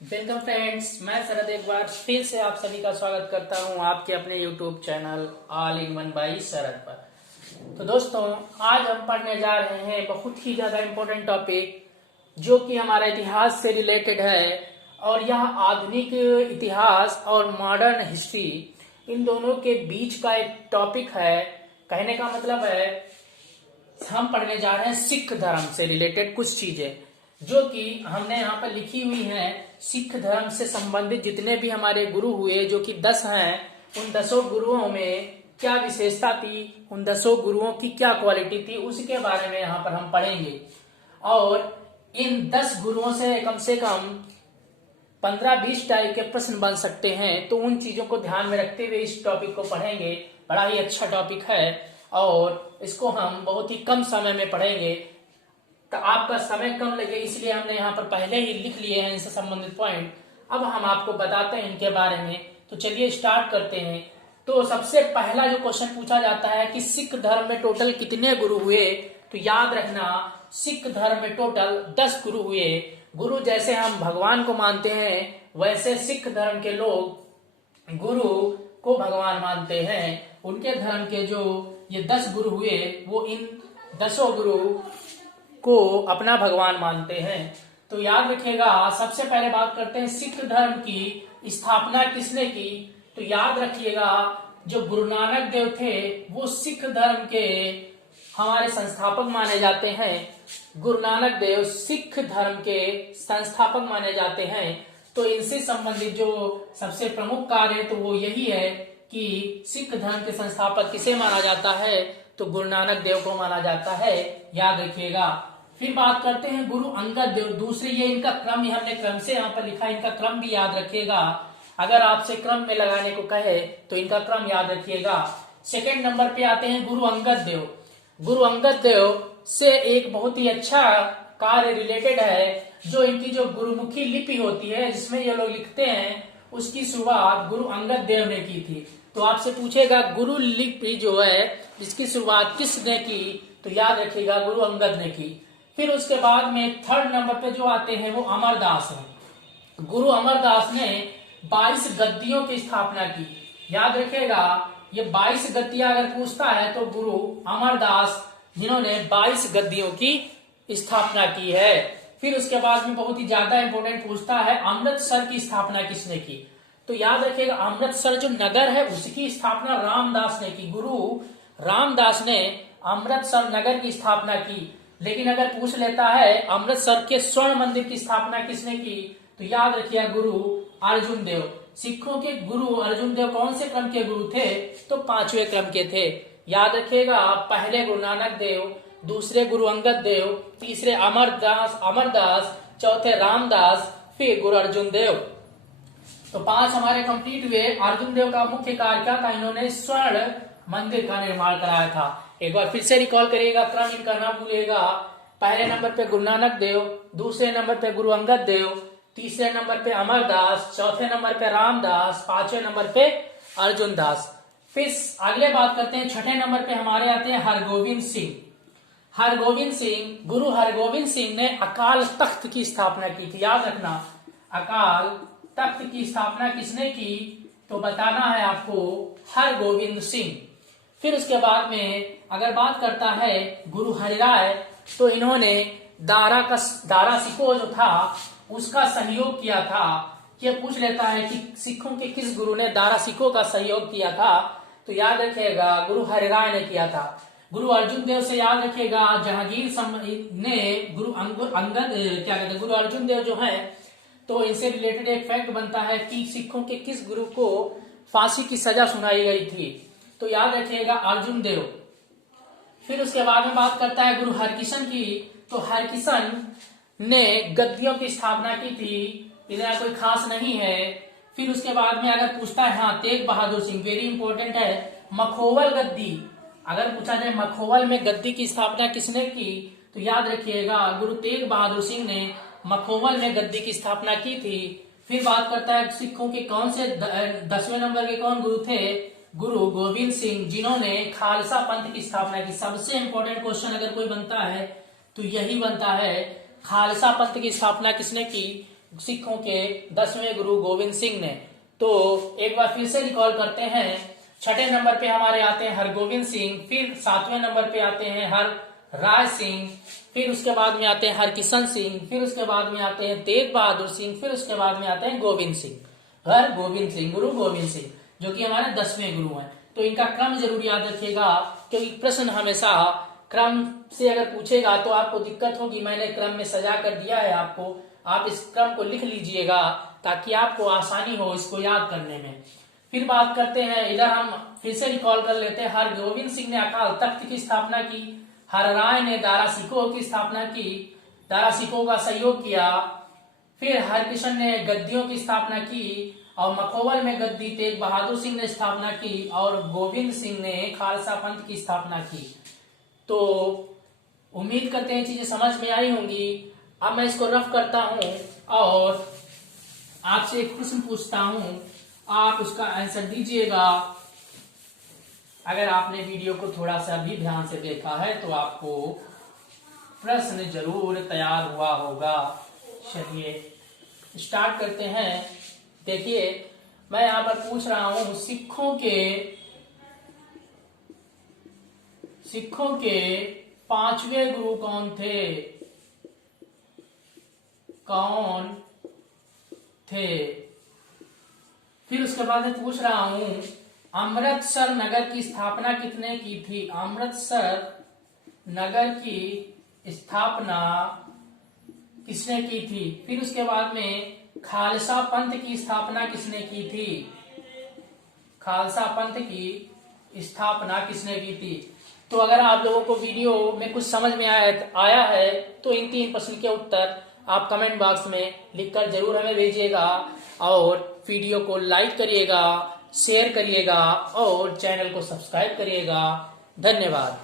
Welcome friends, मैं शरद एक बार फिर से आप सभी का स्वागत करता हूं आपके अपने YouTube channel all in one by Sharad पर। तो दोस्तों, आज हम पढ़ने जा रहे हैं बहुत ही ज्यादा इम्पोर्टेंट टॉपिक जो कि हमारा इतिहास से रिलेटेड है। और यह आधुनिक इतिहास और मॉडर्न हिस्ट्री, इन दोनों के बीच का एक टॉपिक है। कहने का मतलब है, हम पढ़ने जा रहे हैं सिख धर्म से रिलेटेड कुछ चीजें जो कि हमने यहाँ पर लिखी हुई हैं। सिख धर्म से संबंधित जितने भी हमारे गुरु हुए, जो कि 10 हैं, उन 10 गुरुओं में क्या विशेषता थी, उन 10 गुरुओं की क्या क्वालिटी थी, उसके बारे में यहाँ पर हम पढ़ेंगे। और इन 10 गुरुओं से कम 15-20 टाइप के प्रश्न बन सकते हैं। तो उन चीजों को ध्यान में रखते हुए इस टॉपिक को पढ़ेंगे। बड़ा ही अच्छा टॉपिक है और इसको हम बहुत ही कम समय में पढ़ेंगे। तो आपका समय कम लगे, इसलिए हमने यहाँ पर पहले ही लिख लिए हैं इनसे संबंधित पॉइंट। अब हम आपको बताते हैं इनके बारे में। तो चलिए स्टार्ट करते हैं। तो सबसे पहला जो क्वेश्चन पूछा जाता है कि सिख धर्म में टोटल कितने गुरु हुए। तो याद रखना, सिख धर्म में टोटल 10 गुरु हुए। गुरु जैसे हम भगवान को मानते हैं, वैसे सिख धर्म के लोग गुरु को भगवान मानते हैं। उनके धर्म के जो ये 10 गुरु हुए, वो इन 10 गुरु को अपना भगवान मानते हैं। तो याद रखिएगा, सबसे पहले बात करते हैं सिख धर्म की स्थापना किसने की। तो याद रखिएगा, जो गुरु नानक देव थे वो सिख धर्म के हमारे संस्थापक माने जाते हैं। गुरु नानक देव सिख धर्म के संस्थापक माने जाते हैं। तो इनसे संबंधित जो सबसे प्रमुख कार्य है तो वो यही है कि सिख धर्म के संस्थापक किसे माना जाता है, तो गुरु नानक देव को माना जाता है। याद रखिएगा। फिर बात करते हैं गुरु अंगद देव। दूसरे, ये इनका क्रम ही हमने क्रम से यहाँ पर लिखा है, इनका क्रम भी याद रखिएगा। अगर आपसे क्रम में लगाने को कहे तो इनका क्रम याद रखिएगा। सेकंड नंबर पे आते हैं गुरु अंगद देव। गुरु अंगद देव से एक बहुत ही अच्छा कार्य रिलेटेड है, जो इनकी जो गुरुमुखी लिपि होती है जिसमें ये लोग लिखते हैं, उसकी शुरुआत गुरु अंगद देव ने की थी। तो आपसे पूछेगा गुरु लिपि जो है इसकी शुरुआत किसने की, तो याद रखिएगा गुरु अंगद ने की। फिर उसके बाद में थर्ड नंबर पे जो आते हैं वो अमरदास हैं। गुरु अमरदास ने 22 गद्दियों की स्थापना की। याद रखिएगा, ये 22 गद्दियां अगर पूछता है तो गुरु अमरदास जिन्होंने 22 गद्दियों की स्थापना की है। फिर उसके बाद में बहुत ही ज्यादा इंपॉर्टेंट पूछता है अमृतसर की स्थापना किसने की। तो याद रखिएगा, अमृतसर जो नगर है उसकी स्थापना रामदास ने की। गुरु रामदास ने अमृतसर नगर की स्थापना की। लेकिन अगर पूछ लेता है अमृतसर के स्वर्ण मंदिर की स्थापना किसने की, तो याद रखिए गुरु अर्जुन देव। सिखों के गुरु अर्जुन देव कौन से क्रम के गुरु थे, तो 5वें क्रम के थे। याद रखिएगा, पहले गुरु नानक देव, दूसरे गुरु अंगद देव, तीसरे अमरदास, चौथे रामदास, फिर गुरु अर्जुन देव। तो 5 हमारे कंप्लीट हुए। अर्जुन देव का मुख्य कार्य क्या था, इन्होंने स्वर्ण मंदिर का निर्माण कराया था। एक बार फिर से रिकॉल करिएगा, क्रम इनका ना भूलिएगा। पहले नंबर पे गुरु नानक देव, दूसरे नंबर पे गुरु अंगद देव, तीसरे नंबर पे अमरदास, चौथे नंबर पे रामदास, 5वें नंबर पे अर्जुन दास। फिर अगले बात करते हैं, छठे नंबर पे हमारे आते हैं हरगोविंद सिंह। हरगोविंद सिंह, गुरु हरगोविंद सिंह ने अकाल तख्त की स्थापना की थी। याद रखना, अकाल तख्त की स्थापना किसने की, तो बताना है आपको हरगोविंद सिंह। फिर उसके बाद में अगर बात करता है गुरु हरिराय, तो इन्होंने दारा सिको जो था उसका सहयोग किया था। ये पूछ लेता है कि सिखों के किस गुरु ने दारा सिको का सहयोग किया था, तो याद रखिएगा गुरु हरिराय ने किया था। गुरु अर्जुन देव से याद रखिएगा, जहांगीर ने गुरु अर्जुन देव जो है, तो इनसे रिलेटेड एक फैक्ट बनता है कि सिखों के किस गुरु को फांसी की सजा सुनाई गई थी, तो याद रखिएगा अर्जुन देव। फिर उसके बाद में बात करता है गुरु हरकिशन की। तो हरकिशन ने गद्दियों की स्थापना की थी, इधर कोई खास नहीं है। फिर उसके बाद में अगर पूछता है, हाँ, तेग बहादुर सिंह, वेरी इंपॉर्टेंट है, मखोवल गद्दी। अगर पूछा जाए मखोवल में गद्दी की स्थापना किसने की, तो याद रखिएगा गुरु तेग बहादुर सिंह ने मखोवल में गद्दी की स्थापना की थी। फिर बात करता है सिखों के कौन से 10वें नंबर के कौन गुरु थे, गुरु गोविंद सिंह, जिन्होंने खालसा पंथ की स्थापना की। सबसे इंपॉर्टेंट क्वेश्चन अगर कोई बनता है तो यही बनता है, खालसा पंथ की स्थापना किसने की, सिखों के 10वें गुरु गोविंद सिंह ने। तो एक बार फिर से रिकॉल करते हैं। छठे नंबर पे हमारे आते हैं हरगोविंद सिंह, फिर 7वें नंबर पे आते हैं हर राय सिंह, फिर उसके बाद में आते हैं हरकिशन सिंह, फिर उसके बाद में आते हैं तेग बहादुर सिंह, फिर उसके बाद में आते हैं गोविंद सिंह। हर गोविंद सिंह, गुरु गोविंद सिंह, जो कि हमारे 10वें गुरु हैं। तो इनका क्रम जरूर याद रखिएगा, क्योंकि प्रश्न हमेशा क्रम से अगर पूछेगा तो आपको दिक्कत होगी। मैंने क्रम में सजा कर दिया है आपको, आप इस क्रम को लिख लीजिएगा ताकि आपको आसानी हो इसको याद करने में। फिर बात करते हैं, इधर हम फिर से रिकॉल कर लेते हैं। हर गोविंद सिंह ने अकाल तख्त की स्थापना की, हर राय ने दारा सिकोह की स्थापना की, दारा सिकोह का सहयोग किया, फिर हरकिशन ने गद्दियों की स्थापना की, और मखोबल में गद्दी तेग बहादुर सिंह ने स्थापना की, और गोविंद सिंह ने खालसा पंथ की स्थापना की। तो उम्मीद करते हैं चीजें समझ में आई होंगी। अब मैं इसको रफ करता हूं और आपसे एक प्रश्न पूछता हूं, आप उसका आंसर दीजिएगा। अगर आपने वीडियो को थोड़ा सा भी ध्यान से देखा है तो आपको प्रश्न जरूर तैयार हुआ होगा। चलिए स्टार्ट करते हैं। देखिए मैं यहां पर पूछ रहा हूं, सिखों के 5वें गुरु कौन थे? कौन थे? फिर उसके बाद मैं पूछ रहा हूं, अमृतसर नगर की स्थापना किसने की थी? अमृतसर नगर की स्थापना किसने की थी? फिर उसके बाद में खालसा पंथ की स्थापना किसने की थी? खालसा पंथ की स्थापना किसने की थी? तो अगर आप लोगों को वीडियो में कुछ समझ में आया है तो इन 3 प्रश्न के उत्तर आप कमेंट बॉक्स में लिखकर जरूर हमें भेजिएगा, और वीडियो को लाइक करिएगा, शेयर करिएगा और चैनल को सब्सक्राइब करिएगा। धन्यवाद।